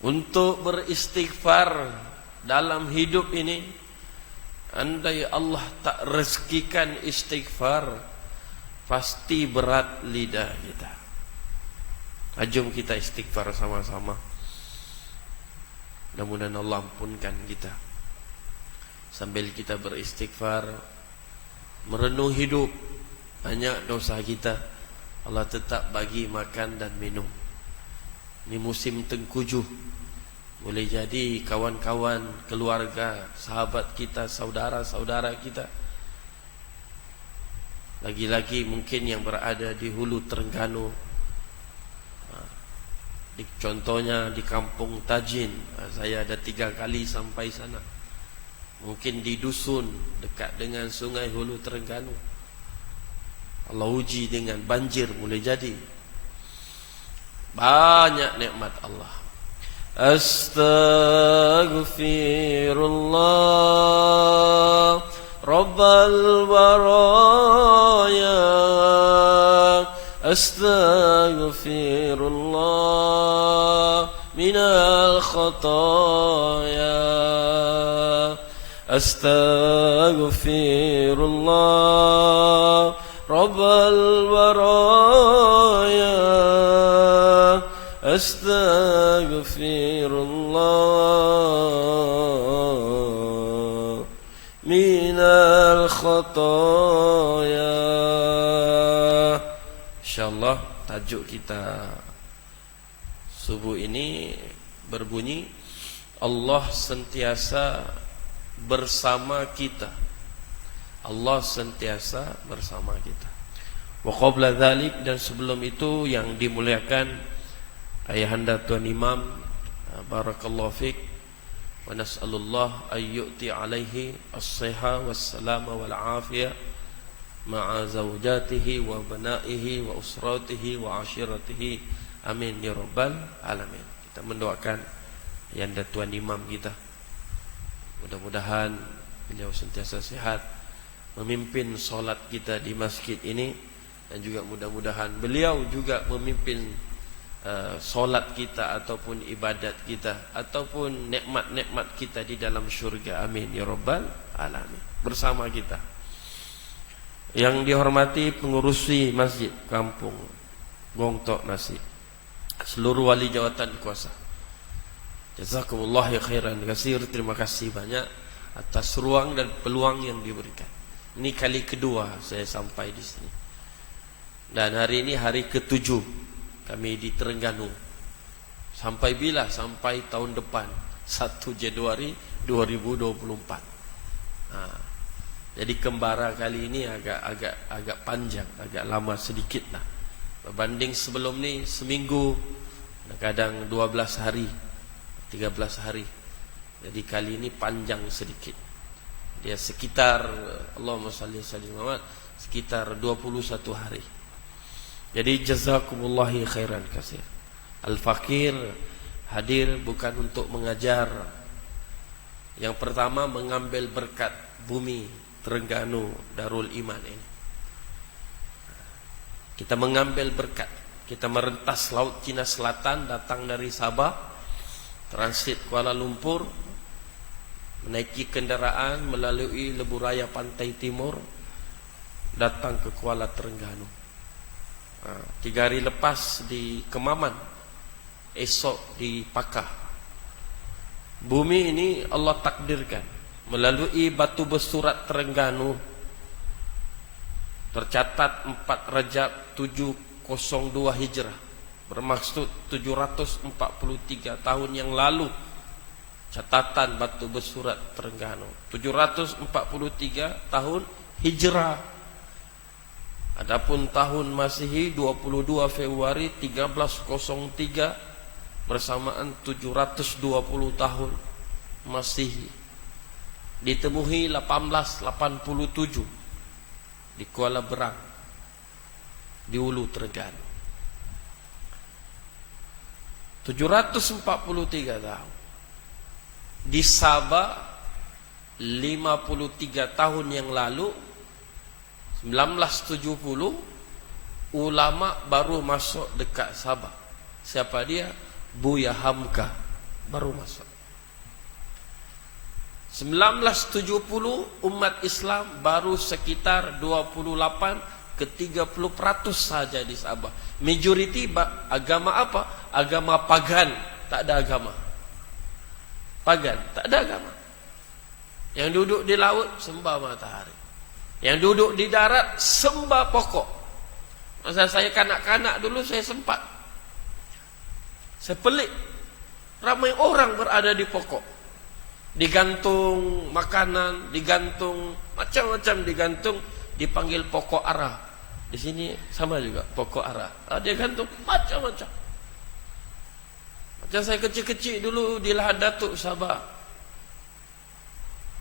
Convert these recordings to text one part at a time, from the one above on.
untuk beristighfar dalam hidup ini. Andai Allah tak rezekikan istighfar, pasti berat lidah kita. Jom kita istighfar sama-sama. Mudah-mudahan Allah ampunkan kita. Sambil kita beristighfar, merenung hidup, banyak dosa kita, Allah tetap bagi makan dan minum. Ini musim tengkujuh. Boleh jadi kawan-kawan, keluarga, sahabat kita, saudara-saudara kita, lagi-lagi mungkin yang berada di hulu Terengganu, contohnya di kampung Tajin, saya ada 3 kali sampai sana. Mungkin di dusun dekat dengan sungai hulu Terengganu, Allah uji dengan banjir, boleh jadi. Banyak nikmat Allah. Astaghfirullah Rabbal waraya, astaghfirullah minal khataya, astaghfirullah Rabbal waraya, astaghfirullah minal khataya. InsyaAllah tajuk kita subuh ini berbunyi, Allah sentiasa bersama kita. Allah sentiasa bersama kita. Wa qabla dzalik, dan sebelum itu yang dimuliakan ayahanda Tuan Imam, barakallahu fiik, wa nas'alullah ay yu'ti alaihi as-siha was-salama wal afiyah ma'a zawjatihi wa banaihi wa usratihi wa ashiratihi, amin ya rabbal alamin. Kita mendoakan ayahanda Tuan Imam kita, mudah-mudahan beliau sentiasa sehat memimpin solat kita di masjid ini, dan juga mudah-mudahan beliau juga memimpin solat kita ataupun ibadat kita ataupun nikmat-nikmat kita di dalam syurga, amin ya rabbal alamin, bersama kita. Yang dihormati pengurusi masjid kampung Gongtok Nasi, seluruh wali jawatan kuasa, jazakumullah khairan katsir, terima kasih banyak atas ruang dan peluang yang diberikan. Ini kali kedua saya sampai di sini, dan hari ini hari ke-7 kami di Terengganu. Sampai bila? Sampai tahun depan 1 Januari 2024. Jadi kembara kali ini agak panjang, agak lama sedikit lah. Berbanding sebelum ni seminggu, kadang 12 hari, 13 hari. Jadi kali ini panjang sedikit. Dia sekitar, Allahumma salli Muhammad, sekitar 21 hari. Jadi jazakumullahi khairan katsir. Al-Fakir hadir bukan untuk mengajar. Yang pertama mengambil berkat bumi Terengganu Darul Iman ini. Kita mengambil berkat. Kita merentas Laut Cina Selatan, datang dari Sabah, transit Kuala Lumpur, menaiki kendaraan melalui Lebuh Raya Pantai Timur, datang ke Kuala Terengganu. 3 hari lepas di Kemaman, esok di Pakah. Bumi ini Allah takdirkan melalui batu bersurat Terengganu, tercatat 4 Rajab 702 Hijrah, bermaksud 743 tahun yang lalu. Catatan batu bersurat Terengganu 743 tahun Hijrah. Adapun tahun Masihi 22 Februari 1303 bersamaan 720 tahun Masihi. Ditemui 1887 di Kuala Berang di Hulu Terengganu. 743 tahun. Di Sabah 53 tahun yang lalu, 1970, ulama baru masuk dekat Sabah. Siapa dia? Buya Hamka. baru masuk. 1970 umat Islam baru sekitar 28 ke 30% saja di Sabah. Majoriti agama apa? Agama pagan, tak ada agama. Pagan, tak ada agama. Yang duduk di laut sembah matahari. Yang duduk di darat sembah pokok. Masa saya kanak-kanak dulu saya sempat. Saya pelik. Ramai orang berada di pokok. Digantung makanan, digantung macam-macam digantung, dipanggil pokok ara. Di sini sama juga pokok ara. Dia gantung macam-macam. Macam saya kecil-kecil dulu di Lahad Datuk Sabah.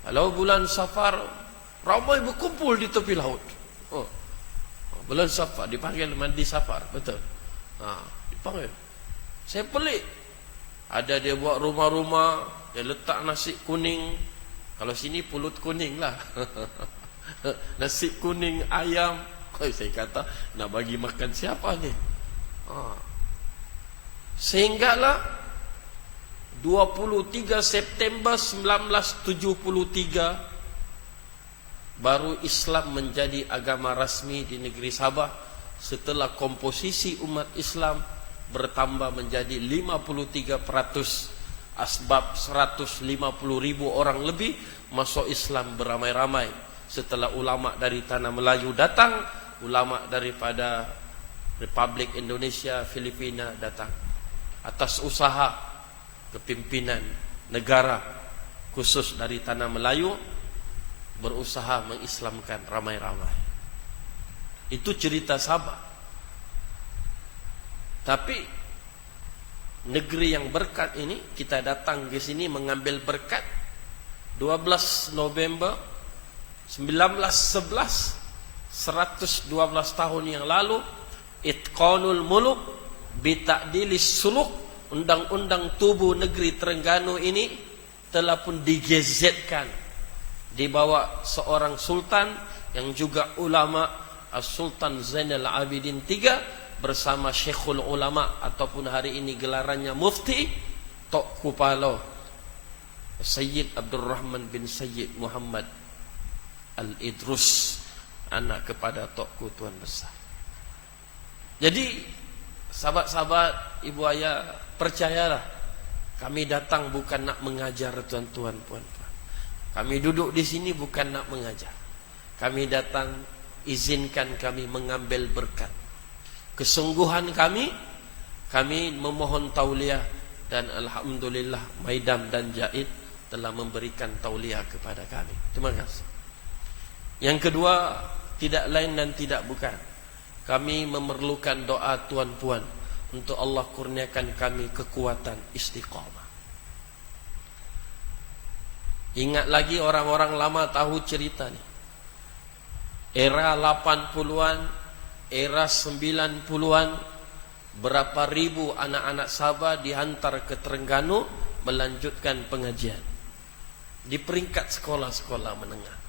Kalau bulan Safar ramai berkumpul di tepi laut. Bulan Safar dipanggil mandi Safar, betul. Dipanggil. Saya pelik. Ada dia buat rumah-rumah, dia letak nasi kuning. Kalau sini pulut kuning lah. Nasi kuning, ayam. Saya kata, nak bagi makan siapa ni? Sehinggalah 23 September 1973 baru Islam menjadi agama rasmi di negeri Sabah, setelah komposisi umat Islam bertambah menjadi 53%. Asbab 150.000 orang lebih masuk Islam beramai-ramai. Setelah ulama dari tanah Melayu datang, ulama daripada Republik Indonesia, Filipina datang. Atas usaha kepimpinan negara khusus dari tanah Melayu, berusaha mengislamkan ramai-ramai. Itu cerita Sabah. Tapi negeri yang berkat ini, kita datang ke sini mengambil berkat. 12 November 1911, 112 tahun yang lalu, Itqanul Muluk Bita'dilis Suluk, undang-undang tubuh negeri Terengganu ini telah pun digezetkan di bawah seorang sultan yang juga ulama, As-Sultan Zainal Abidin III, bersama Syekhul Ulama ataupun hari ini gelarannya Mufti Tok Kupalo Sayyid Abdul Rahman bin Sayyid Muhammad Al-Idrus, anak kepada Tokku Tuan Besar. Jadi sahabat-sahabat, ibu ayah, percayalah, kami datang bukan nak mengajar tuan-tuan, puan-puan. Kami duduk di sini bukan nak mengajar. Kami datang, izinkan kami mengambil berkat. Kesungguhan kami memohon tauliah, dan alhamdulillah Maidam dan Jaid telah memberikan tauliah kepada kami. Terima kasih. Yang kedua, tidak lain dan tidak bukan, kami memerlukan doa tuan-puan untuk Allah kurniakan kami kekuatan istiqamah. Ingat lagi orang-orang lama tahu cerita ni. Era 80-an, era 90-an, berapa ribu anak-anak Sabah dihantar ke Terengganu melanjutkan pengajian di peringkat sekolah-sekolah menengah.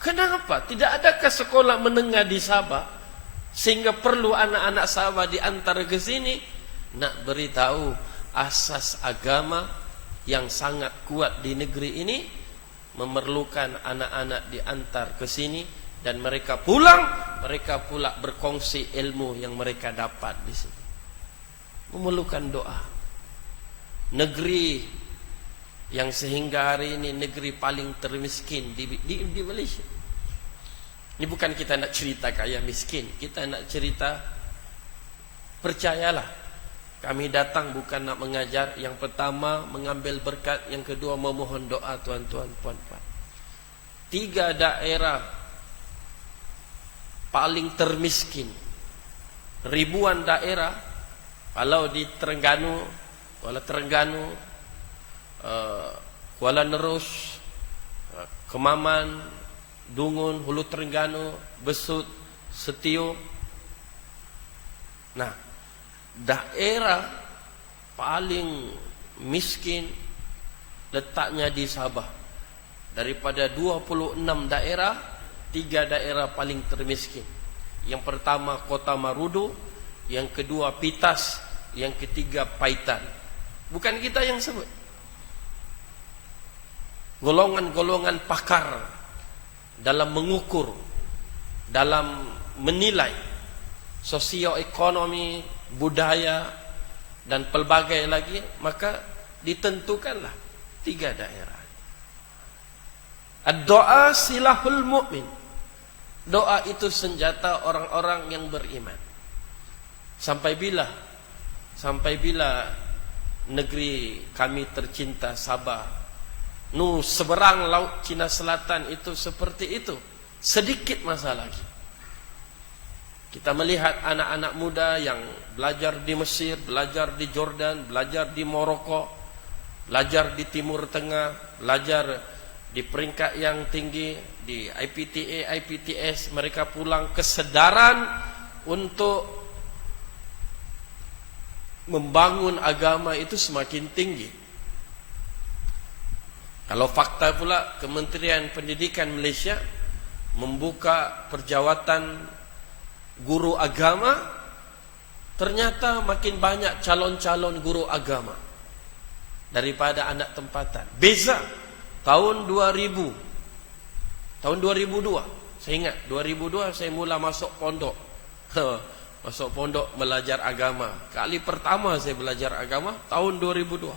Kenapa? Tidak adakah sekolah menengah di Sabah sehingga perlu anak-anak Sabah diantar ke sini? Nak beritahu, asas agama yang sangat kuat di negeri ini memerlukan anak-anak diantar ke sini, dan mereka pula berkongsi ilmu yang mereka dapat di sini. Memerlukan doa. Negeri yang sehingga hari ini negeri paling termiskin di Malaysia. Ini bukan kita nak cerita kaya miskin, kita nak cerita, percayalah, kami datang bukan nak mengajar. Yang pertama mengambil berkat, yang kedua memohon doa tuan-tuan, puan-puan. 3 daerah paling termiskin, ribuan daerah. Kalau di Terengganu, Kuala Nerus, Kemaman, Dungun, Hulu Terengganu, Besut, Setio. Nah, daerah paling miskin letaknya di Sabah. Daripada 26 daerah, 3 daerah paling termiskin. Yang pertama Kota Marudu, yang kedua Pitas, yang ketiga Paitan. bukan kita yang sebut. Golongan-golongan pakar dalam mengukur, dalam menilai sosioekonomi, budaya, dan pelbagai lagi, maka ditentukanlah 3 daerah. Ad-doa silahul mu'min. Doa itu senjata orang-orang yang beriman. Sampai bila negeri kami tercinta Sabah, seberang laut Cina Selatan itu seperti itu, sedikit masa lagi kita melihat anak-anak muda yang belajar di Mesir, belajar di Jordan, belajar di Maroko, belajar di Timur Tengah, belajar di peringkat yang tinggi di IPTA, IPTS, mereka pulang kesadaran untuk membangun agama itu semakin tinggi. Kalau fakta pula, Kementerian Pendidikan Malaysia membuka perjawatan guru agama, ternyata makin banyak calon-calon guru agama daripada anak tempatan. Beza tahun 2000, tahun 2002, saya ingat 2002 saya mula masuk pondok. Masuk pondok belajar agama. Kali pertama saya belajar agama tahun 2002.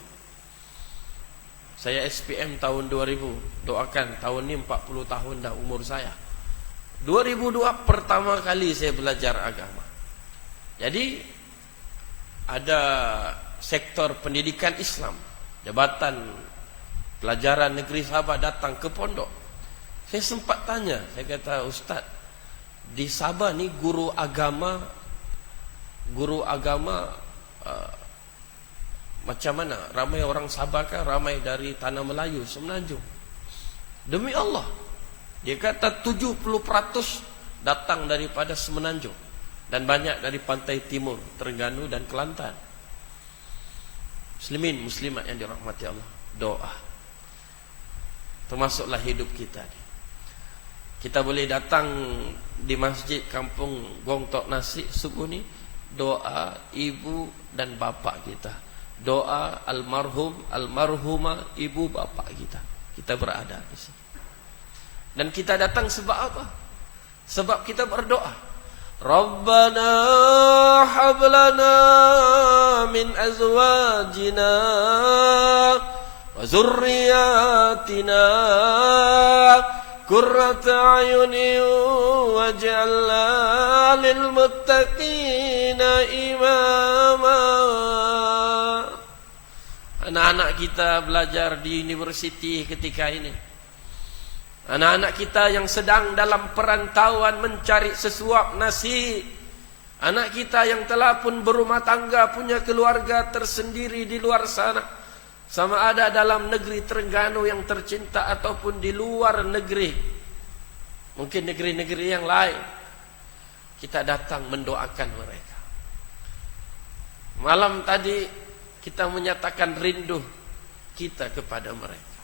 Saya SPM tahun 2000. Doakan tahun ini 40 tahun dah umur saya. 2002 pertama kali saya belajar agama. Jadi ada sektor pendidikan Islam, Jabatan Pelajaran Negeri Sabah datang ke pondok. Saya sempat tanya, saya kata, Ustaz, di Sabah ni guru agama macam mana? Ramai orang Sabah kan? Ramai dari Tanah Melayu, Semenanjung. Demi Allah, dia kata 70% datang daripada Semenanjung dan banyak dari pantai timur, Terengganu dan Kelantan. Muslimin, muslimat yang dirahmati Allah, doa termasuklah hidup kita. Kita boleh datang di masjid kampung Gong Tok Nasi subuh ni, doa ibu dan bapa kita, doa almarhum, almarhumah ibu bapa kita. Kita berada di sini. Dan kita datang sebab apa? Sebab kita berdoa, Rabbana hablana min azwajina wa zurriyatina qurrata ayuni waj'alna lil muttaqina imama. Anak-anak kita belajar di universiti ketika ini, anak-anak kita yang sedang dalam perantauan mencari sesuap nasi, anak kita yang telah pun berumah tangga, punya keluarga tersendiri di luar sana, sama ada dalam negeri Terengganu yang tercinta ataupun di luar negeri, mungkin negeri-negeri yang lain, kita datang mendoakan mereka. Malam tadi kita menyatakan rindu kita kepada mereka,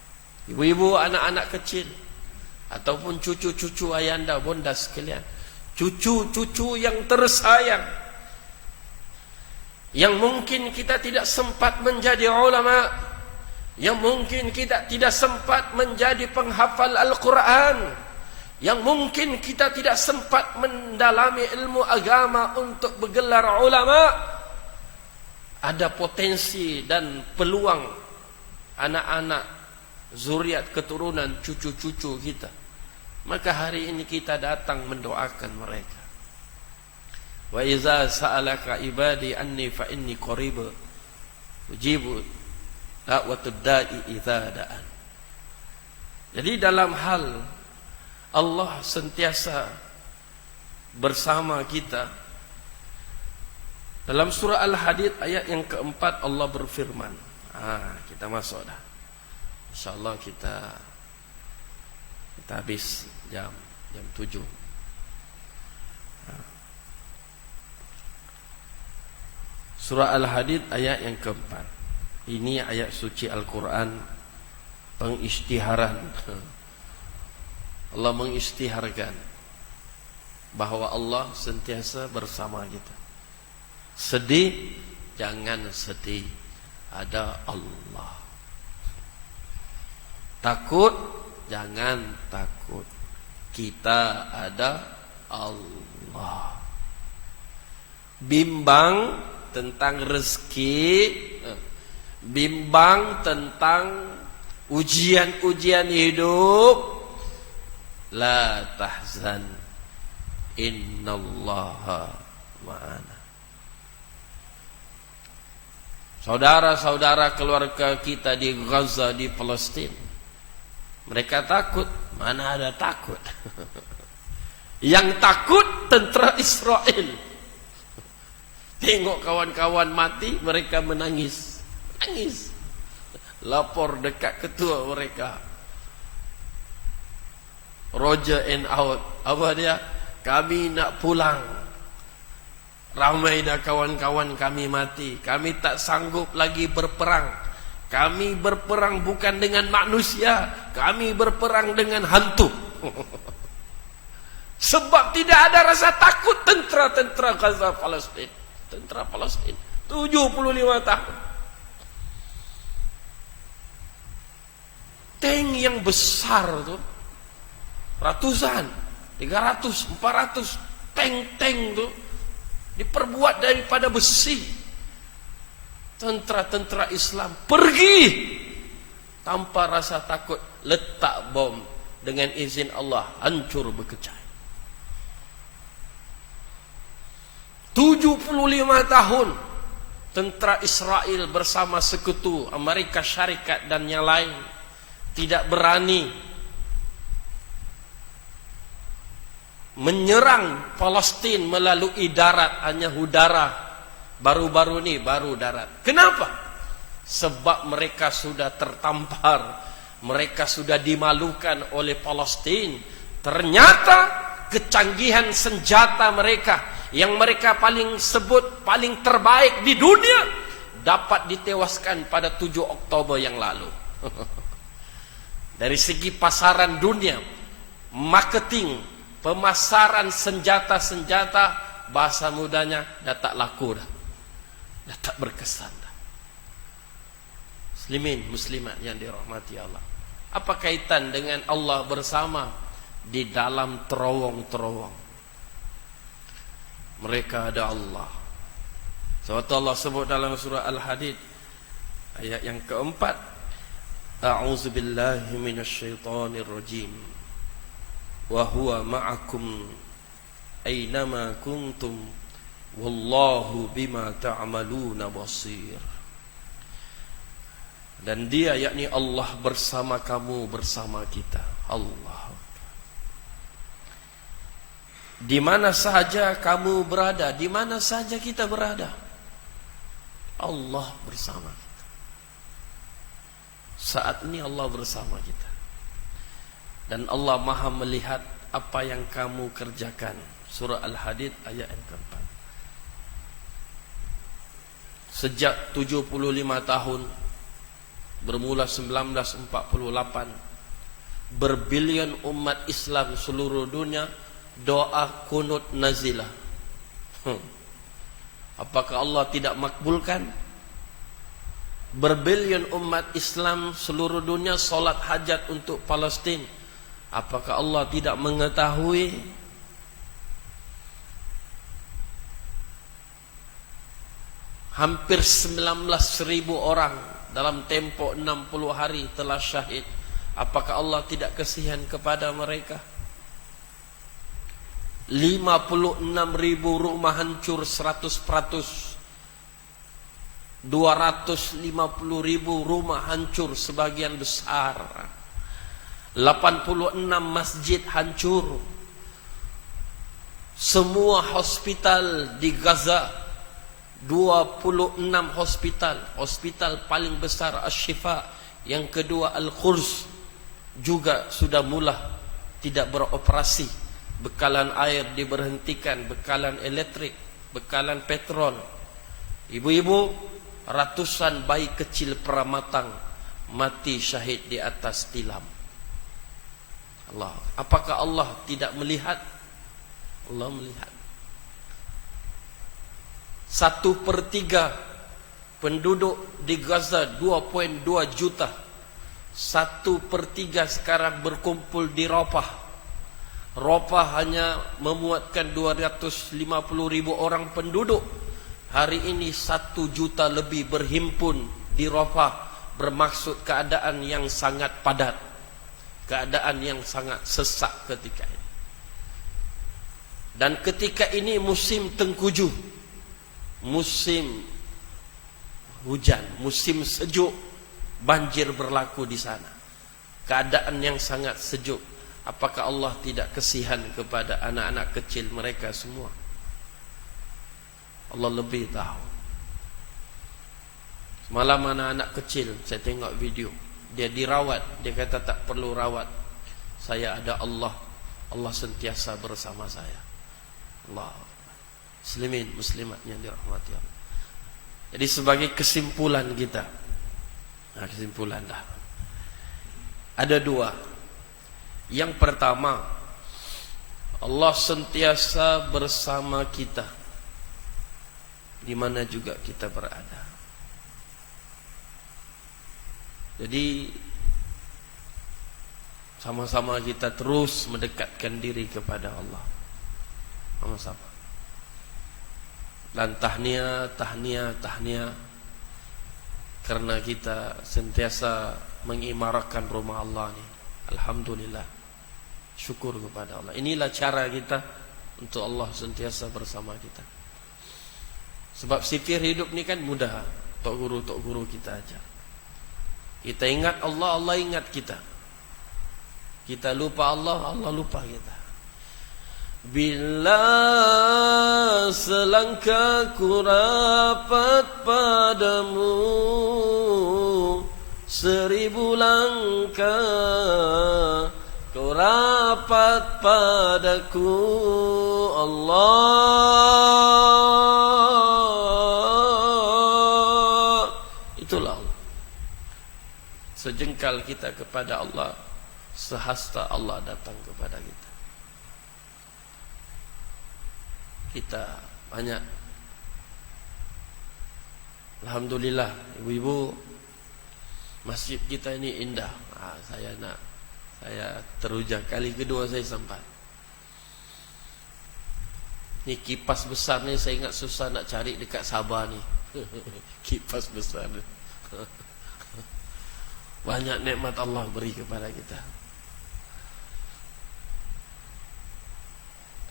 ibu-ibu, anak-anak kecil, ataupun cucu-cucu ayanda bonda sekalian, cucu-cucu yang tersayang, yang mungkin kita tidak sempat menjadi ulama, yang mungkin kita tidak sempat menjadi penghafal Al-Quran, yang mungkin kita tidak sempat mendalami ilmu agama untuk bergelar ulama. Ada potensi dan peluang anak-anak, zuriat, keturunan, cucu-cucu kita. Maka hari ini kita datang mendoakan mereka. Wa iza sa'alaka ibadi anni fa inni qarib ujibu da'watud da'i idza da'an. Jadi dalam hal Allah sentiasa bersama kita, dalam surah Al-Hadid ayat yang keempat Allah berfirman, kita masuk dah, InsyaAllah kita habis jam 7. Surah Al-Hadid ayat yang keempat. Ini ayat suci Al-Quran, pengisytiharan. Allah mengisytiharkan bahawa Allah sentiasa bersama kita. Sedih, jangan sedih. ada Allah. Takut, jangan takut. Kita ada Allah. Bimbang tentang rezeki, bimbang tentang ujian-ujian hidup, la tahzan, innallaha ma'ana. Saudara-saudara keluarga kita di Gaza, di Palestina, mereka takut. Mana ada takut? Yang takut tentara Israel. Tengok kawan-kawan mati, mereka menangis. Nangis. Lapor dekat ketua mereka. Roger and out. Apa dia? Kami nak pulang. Ramai dah kawan-kawan kami mati. Kami tak sanggup lagi berperang. Kami berperang bukan dengan manusia, kami berperang dengan hantu. Sebab tidak ada rasa takut tentera-tentera Gaza Palestin. Tentera Palestin 75 tahun. Tank yang besar tu ratusan, 300, 400 tank tu diperbuat daripada besi. Tentera-tentera Islam pergi tanpa rasa takut, letak bom, dengan izin Allah hancur berkecai. 75 tahun tentera Israel bersama sekutu Amerika Syarikat dan yang lain tidak berani menyerang Palestin melalui darat, hanya udara. Baru-baru ni baru darat. Kenapa? Sebab mereka sudah tertampar, mereka sudah dimalukan oleh Palestin. Ternyata kecanggihan senjata mereka yang mereka paling sebut paling terbaik di dunia dapat ditewaskan pada 7 Oktober yang lalu. Dari segi pasaran dunia, marketing, pemasaran senjata-senjata, bahasa mudanya dah tak laku dah. Dah tak berkesan dah. Muslimin, muslimat yang dirahmati Allah. Apa kaitan dengan Allah bersama di dalam terowong-terowong? Mereka ada Allah. Sebab Allah sebut dalam surah Al-Hadid ayat yang keempat, A'udzu billahi minasyaitonir rajim. Wa huwa ma'akum aynama kuntum wallahu bima ta'maluna basir. Dan dia, yakni Allah, bersama kamu, bersama kita. Allah. Di mana saja kamu berada, di mana saja kita berada, Allah bersama kita. Saat ini Allah bersama kita. Dan Allah Maha melihat apa yang kamu kerjakan. Surah Al-Hadid ayat yang keempat. Sejak 75 tahun, bermula 1948, berbilion umat Islam seluruh dunia doa kunut nazilah. Apakah Allah tidak makbulkan? Berbilion umat Islam seluruh dunia solat hajat untuk Palestin. Apakah Allah tidak mengetahui? Hampir 19.000 orang dalam tempoh 60 hari telah syahid. Apakah Allah tidak kasihan kepada mereka? 56.000 rumah hancur 100%. 250.000 rumah hancur sebagian besar. 86 masjid hancur. Semua hospital di Gaza, 26 hospital. Hospital paling besar Asy-Syifa, yang kedua Al-Quds, juga sudah mula tidak beroperasi. Bekalan air diberhentikan, bekalan elektrik, bekalan petrol. Ibu-ibu, ratusan bayi kecil pramatang mati syahid di atas tilam. Allah, apakah Allah tidak melihat? Allah melihat. 1/3 Penduduk di Gaza 2,2 juta. 1/3 sekarang berkumpul di Rafah. Rafah hanya memuatkan 250.000 orang penduduk. Hari ini 1 juta lebih berhimpun di Rafah, bermaksud keadaan yang sangat padat, keadaan yang sangat sesak ketika ini. Dan ketika ini musim tengkujuh, musim hujan, musim sejuk, banjir berlaku di sana. Keadaan yang sangat sejuk. Apakah Allah tidak kasihan kepada anak-anak kecil mereka semua? Allah lebih tahu. Semalam anak-anak kecil, saya tengok video, dia dirawat, dia kata tak perlu rawat, saya ada Allah, Allah sentiasa bersama saya. Allah, muslimin muslimat yang dirahmati Allah. Jadi sebagai kesimpulan kita, kesimpulan dah, ada dua. Yang pertama, Allah sentiasa bersama kita di mana juga kita berada. Jadi sama-sama kita terus mendekatkan diri kepada Allah, sama-sama. Dan tahniah karena kita sentiasa mengimarahkan rumah Allah ini. Alhamdulillah, syukur kepada Allah. Inilah cara kita untuk Allah sentiasa bersama kita. Sebab sifir hidup ni kan mudah, tok guru kita aja. Kita ingat Allah, Allah ingat kita. Kita lupa Allah, Allah lupa kita. Bila selangkah ku rapat padamu, 1000 langkah kau rapat padaku, Allah. Itulah Allah. Sejengkal kita kepada Allah, sehasta Allah datang kepada kita. Kita banyak, alhamdulillah, ibu-ibu, masjid kita ini indah. Saya teruja, kali kedua saya sampai. Ni kipas besar ni saya ingat susah nak cari dekat Sabah ni. Kipas besar ni. Banyak nikmat Allah beri kepada kita.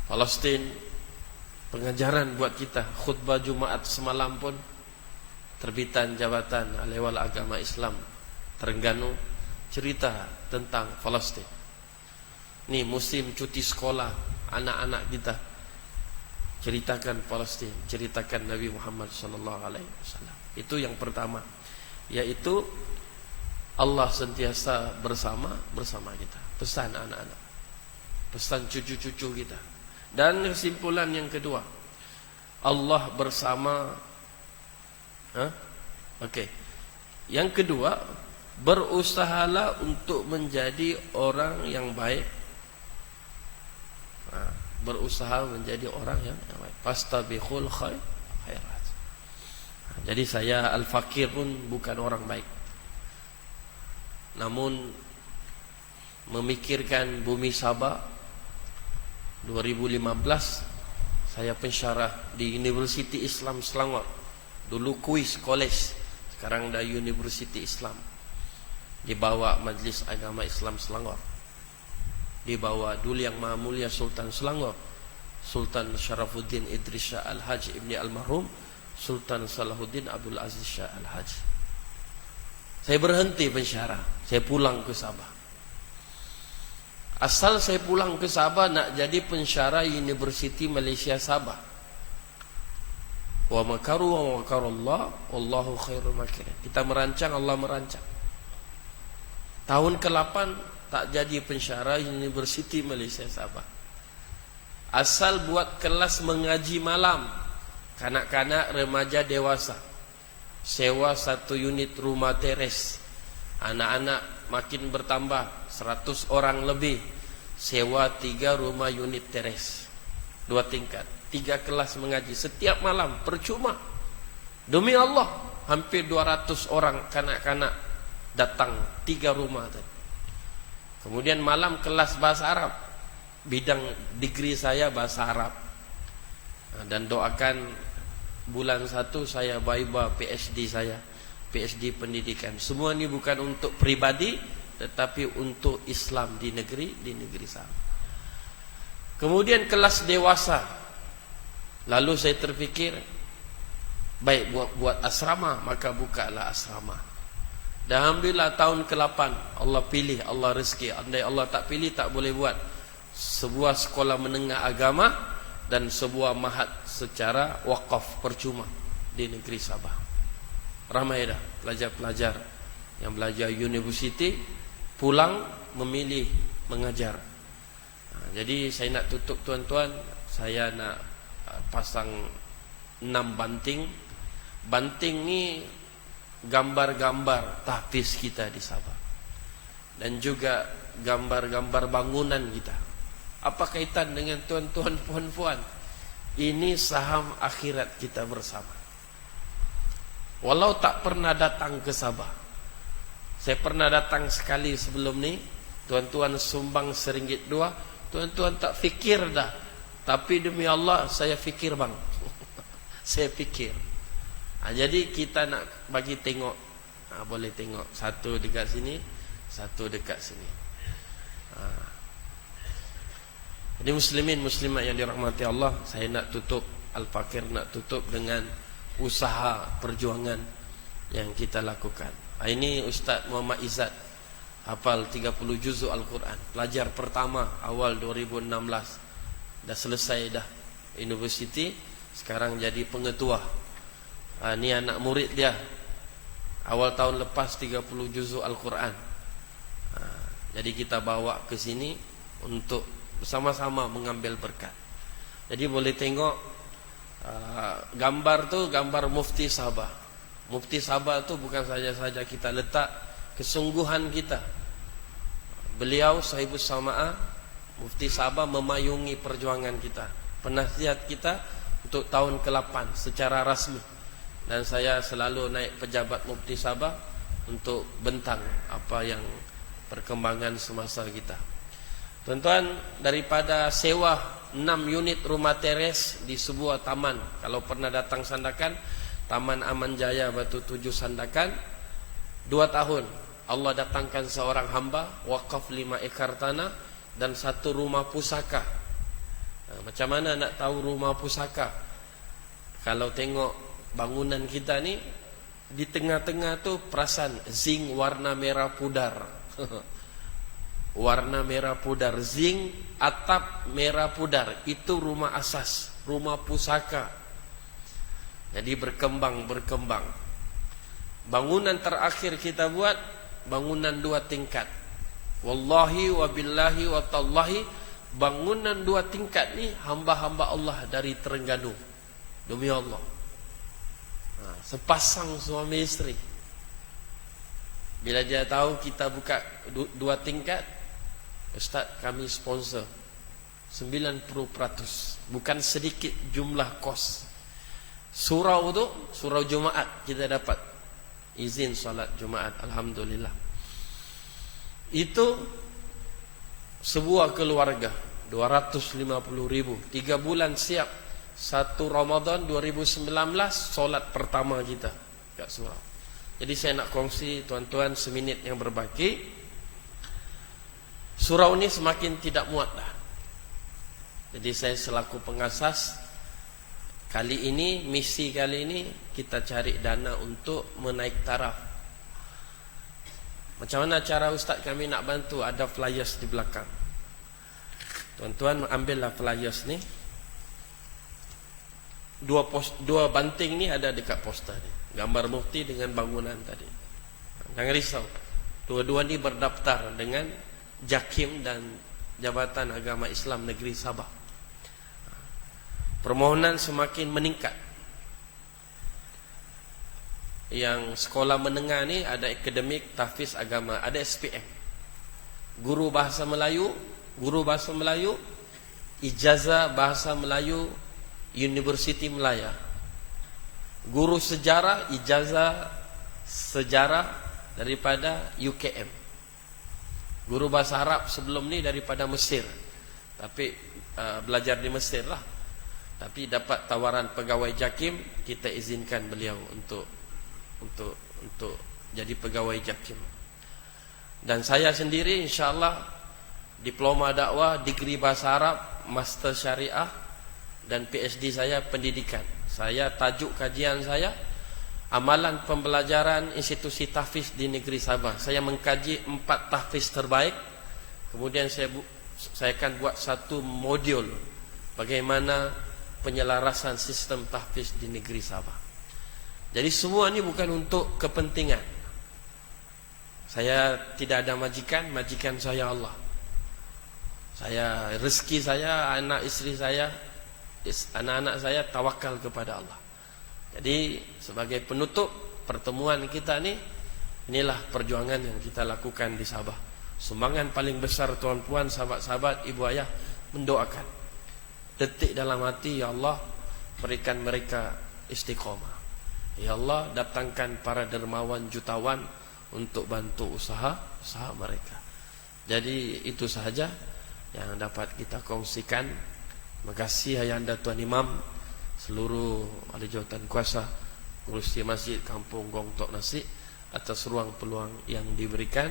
Palestin, pengajaran buat kita. Khutbah Jumaat semalam pun, terbitan Jabatan Ahli-Wal Agama Islam Terengganu cerita tentang Palestin. Ni musim cuti sekolah anak-anak kita, ceritakan Palestin, ceritakan Nabi Muhammad SAW. Itu yang pertama, yaitu Allah sentiasa bersama kita. Pesan anak-anak, pesan cucu-cucu kita. Dan kesimpulan yang kedua, Allah bersama. Yang kedua, berusahalah untuk menjadi orang yang baik. Berusaha menjadi orang yang baik. Fastabiqul khairat. Jadi saya Al-Fakir pun bukan orang baik, namun memikirkan bumi Sabah 2015 saya pensyarah di Universiti Islam Selangor. Dulu Kuis College, sekarang dah Universiti Islam. Dibawa Majlis Agama Islam Selangor, dibawa dulu Yang Maha Mulia Sultan Selangor, Sultan Syarafuddin Idris Shah Al-Haj Ibni Al-Marhum, Sultan Salahuddin Abdul Aziz Shah Al-Haj. Saya berhenti pensyarah, saya pulang ke Sabah. Asal saya pulang ke Sabah nak jadi pensyarah Universiti Malaysia Sabah. Wa makaru wa makarullah wallahu khairul makirin. Kita merancang, Allah merancang. Tahun ke-8 tak jadi pensyarah Universiti Malaysia Sabah. Asal buat kelas mengaji malam, kanak-kanak, remaja, dewasa. Sewa 1 unit rumah teres. Anak-anak makin bertambah, 100 orang lebih. Sewa 3 rumah unit teres, 2 tingkat, 3 kelas mengaji setiap malam, percuma. Demi Allah, hampir 200 orang kanak-kanak datang 3 rumah tadi. Kemudian malam kelas bahasa Arab, bidang degree saya bahasa Arab. Dan doakan bulan 1 saya baiba PhD saya, PhD pendidikan. Semua ini bukan untuk pribadi, tetapi untuk Islam di negeri sana. Kemudian kelas dewasa. Lalu saya terfikir, baik buat asrama, maka bukalah asrama. Dan alhamdulillah tahun ke-8 Allah pilih, Allah rezeki. Andai Allah tak pilih, tak boleh buat. Sebuah sekolah menengah agama dan sebuah mahat secara wakaf percuma di negeri Sabah. Ramai dah pelajar-pelajar yang belajar universiti pulang memilih mengajar. Jadi saya nak tutup tuan-tuan, saya nak pasang 6 banting. Banting ni gambar-gambar tahfiz kita di Sabah. Dan juga gambar-gambar bangunan kita. Apa kaitan dengan tuan-tuan puan-puan? Ini saham akhirat kita bersama. Walau tak pernah datang ke Sabah, saya pernah datang sekali sebelum ni. Tuan-tuan sumbang RM1 2, tuan-tuan tak fikir dah. Tapi demi Allah saya fikir bang. Saya fikir. Jadi kita nak bagi tengok, boleh tengok satu dekat sini, satu dekat sini. Jadi muslimin muslimat yang dirahmati Allah, saya nak tutup Al-Fakir, nak tutup dengan usaha perjuangan yang kita lakukan. Ini Ustaz Muhammad Izzat hafal 30 juzuk Al-Quran. Pelajar pertama awal 2016. Dah selesai dah universiti, sekarang jadi pengetua. Ni anak murid dia. Awal tahun lepas 30 juzuk Al-Quran. Jadi kita bawa ke sini untuk bersama-sama mengambil berkat. Jadi boleh tengok gambar tu, gambar Mufti Sabah. Mufti Sabah tu bukan saja-saja kita letak kesungguhan kita. Beliau Sahibus Sama'ah, Mufti Sabah memayungi perjuangan kita, penasihat kita untuk tahun ke-8 secara rasmi. Dan saya selalu naik pejabat Mufti Sabah untuk bentang apa yang perkembangan semasa kita. Tuan-tuan, daripada sewa 6 unit rumah teres di sebuah taman, kalau pernah datang Sandakan, Taman Aman Jaya Batu Tujuh Sandakan, 2 tahun Allah datangkan seorang hamba, wakaf 5 ekar tanah dan 1 rumah pusaka. Macam mana nak tahu rumah pusaka? Kalau tengok bangunan kita ni, di tengah-tengah tu perasan zinc warna merah pudar. Warna merah pudar, zinc, atap merah pudar. Itu rumah asas, rumah pusaka. Jadi berkembang. Bangunan terakhir kita buat bangunan 2 tingkat. Wallahi wa billahi wa tallahi, bangunan 2 tingkat ni hamba-hamba Allah dari Terengganu. Demi Allah. Sepasang suami isteri. Bila dia tahu kita buka 2 tingkat, Ustaz kami sponsor 90%. Bukan sedikit jumlah kos. Surau tu, surau Jumaat kita dapat izin solat Jumaat, alhamdulillah. Itu sebuah keluarga 250,000, 3 bulan siap. 1 Ramadan 2019 solat pertama kita kat surau. Jadi saya nak kongsi tuan-tuan seminit yang berbaki. Surau ni semakin tidak muat dah. Jadi saya selaku pengasas, misi kali ini kita cari dana untuk menaik taraf. Macam mana cara Ustaz kami nak bantu? Ada flyers di belakang. Tuan-tuan ambillah flyers ni. 2 banting ni ada dekat poster ni. Gambar mufti dengan bangunan tadi. Jangan risau. Dua-dua ni berdaftar dengan Jakim dan Jabatan Agama Islam Negeri Sabah. Permohonan semakin meningkat. Yang sekolah menengah ni ada akademik, tahfiz agama, ada SPM. Guru bahasa Melayu, ijazah bahasa Melayu Universiti Melaya. Guru sejarah, ijazah sejarah daripada UKM. Guru bahasa Arab sebelum ni daripada Mesir. Tapi belajar di Mesir lah. Tapi dapat tawaran pegawai JAKIM, kita izinkan beliau untuk jadi pegawai JAKIM. Dan saya sendiri insya-Allah diploma dakwah, degree bahasa Arab, master syariah, dan PhD saya pendidikan. Saya tajuk kajian saya amalan pembelajaran institusi tahfiz di negeri Sabah. Saya mengkaji 4 tahfiz terbaik. Kemudian saya akan buat satu modul bagaimana penyelarasan sistem tahfiz di negeri Sabah. Jadi semua ni bukan untuk kepentingan. Saya tidak ada majikan, majikan saya Allah. Saya rezeki saya, anak isteri saya, anak-anak saya tawakal kepada Allah. Jadi sebagai penutup pertemuan kita ni, inilah perjuangan yang kita lakukan di Sabah. Sumbangan paling besar tuan-puan, sahabat-sahabat, ibu ayah mendoakan. Detik dalam hati, ya Allah berikan mereka istiqomah. Ya Allah datangkan para dermawan jutawan untuk bantu usaha mereka. Jadi itu sahaja yang dapat kita kongsikan. Terima kasih ayahanda Tuan Imam, seluruh ahli jawatan kuasa, pengurusi masjid Kampung Gong Tok Nasi atas ruang peluang yang diberikan.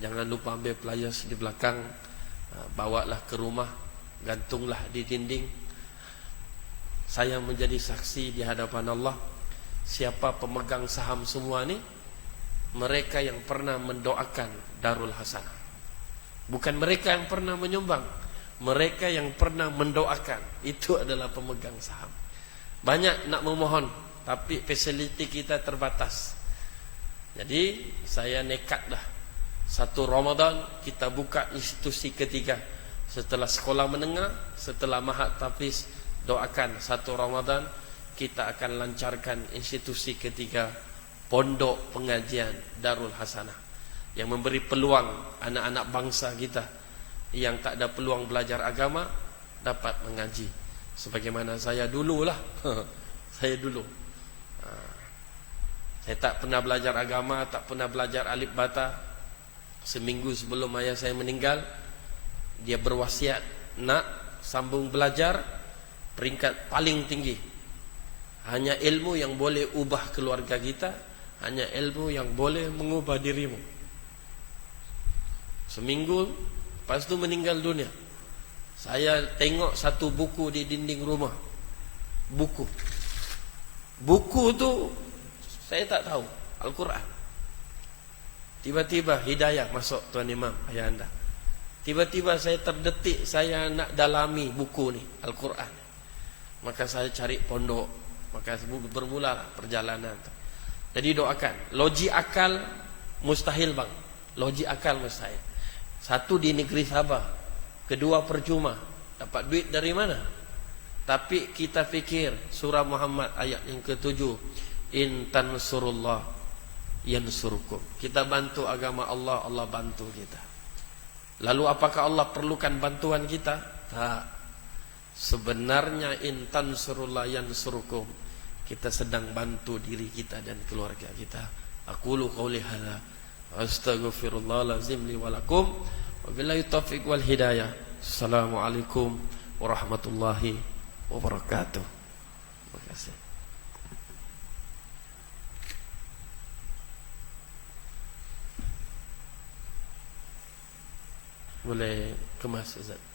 Jangan lupa ambil pelayas di belakang, bawalah ke rumah, gantunglah di dinding. Saya menjadi saksi di hadapan Allah. Siapa pemegang saham semua ni, mereka yang pernah mendoakan Darul Hasanah. Bukan mereka yang pernah menyumbang, mereka yang pernah mendoakan. Itu adalah pemegang saham. Banyak nak memohon, tapi fasiliti kita terbatas. Jadi saya nekat dah, 1 Ramadan kita buka institusi ketiga. Setelah sekolah menengah, setelah Mahat Tahfiz, doakan 1 Ramadan kita akan lancarkan institusi ketiga, Pondok Pengajian Darul Hasanah, yang memberi peluang anak-anak bangsa kita yang tak ada peluang belajar agama dapat mengaji. Sebagaimana saya dululah. Saya dulu, saya tak pernah belajar agama, tak pernah belajar alif bata. Seminggu sebelum ayah saya meninggal, dia berwasiat nak sambung belajar peringkat paling tinggi. Hanya ilmu yang boleh ubah keluarga kita, hanya ilmu yang boleh mengubah dirimu. Seminggu lepas tu meninggal dunia. Saya tengok satu buku di dinding rumah. Buku tu saya tak tahu, Al-Quran. Tiba-tiba hidayah masuk Tuan Imam, ayah anda. Tiba-tiba saya terdetik, saya nak dalami buku ni, Al-Quran. Maka saya cari pondok, maka bermula perjalanan. Jadi doakan. Logik akal mustahil bang. Logik akal mustahil. 1 di negeri Sabah, 2 percuma. Dapat duit dari mana? Tapi kita fikir surah Muhammad ayat yang ke-7, in tansurullah yansurkum. Kita bantu agama Allah, Allah bantu kita. Lalu apakah Allah perlukan bantuan kita? Tak. Sebenarnya in tansurullah yansurkum, kita sedang bantu diri kita dan keluarga kita. Aqulu qouli hadza astaghfirullahalazim li wa lakum wa billahi taufiq wal hidayah. Assalamualaikum warahmatullahi wabarakatuh. Terima kasih. Boleh kemas Ustaz.